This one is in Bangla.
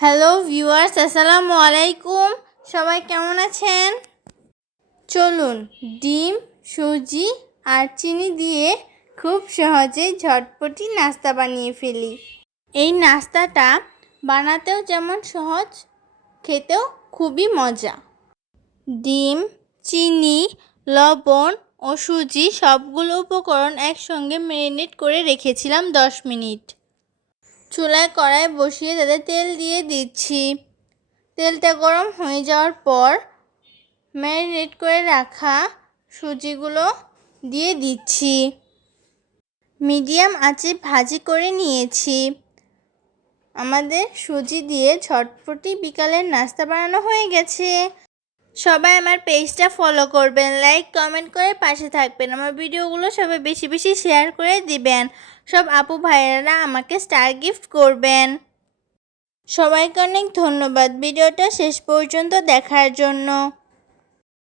হ্যালো ভিউয়ার্স, আসসালামু আলাইকুম। সবাই কেমন আছেন? চলুন ডিম, সুজি আর চিনি দিয়ে খুব সহজেই ঝটপটি নাস্তা বানিয়ে ফেলি। এই নাস্তাটা বানাতেও যেমন সহজ, খেতেও খুবই মজা। ডিম, চিনি, লবণ ও সুজি সবগুলো উপকরণ একসঙ্গে ম্যারিনেট করে রেখেছিলাম 10 মিনিট। চুলায় কড়াই বসিয়ে তাতে তেল দিয়ে দিচ্ছি। তেলটা গরম হয়ে যাওয়ার পর ম্যারিনেট করে রাখা সুজিগুলো দিয়ে দিচ্ছি। মিডিয়াম আঁচে ভাজি করে নিয়েছি। আমাদের সুজি দিয়ে ঝটপটি বিকালের নাস্তা বানানো হয়ে গেছে। সবাই আমার পেজটা ফলো করবেন, লাইক কমেন্ট করে পাশে থাকবেন। আমার ভিডিওগুলো সবাই বেশি বেশি শেয়ার করে দিবেন। সব আপু ভাইয়েরা আমাকে স্টার গিফট করবেন। সবাইকে অনেক ধন্যবাদ ভিডিওটা শেষ পর্যন্ত দেখার জন্য।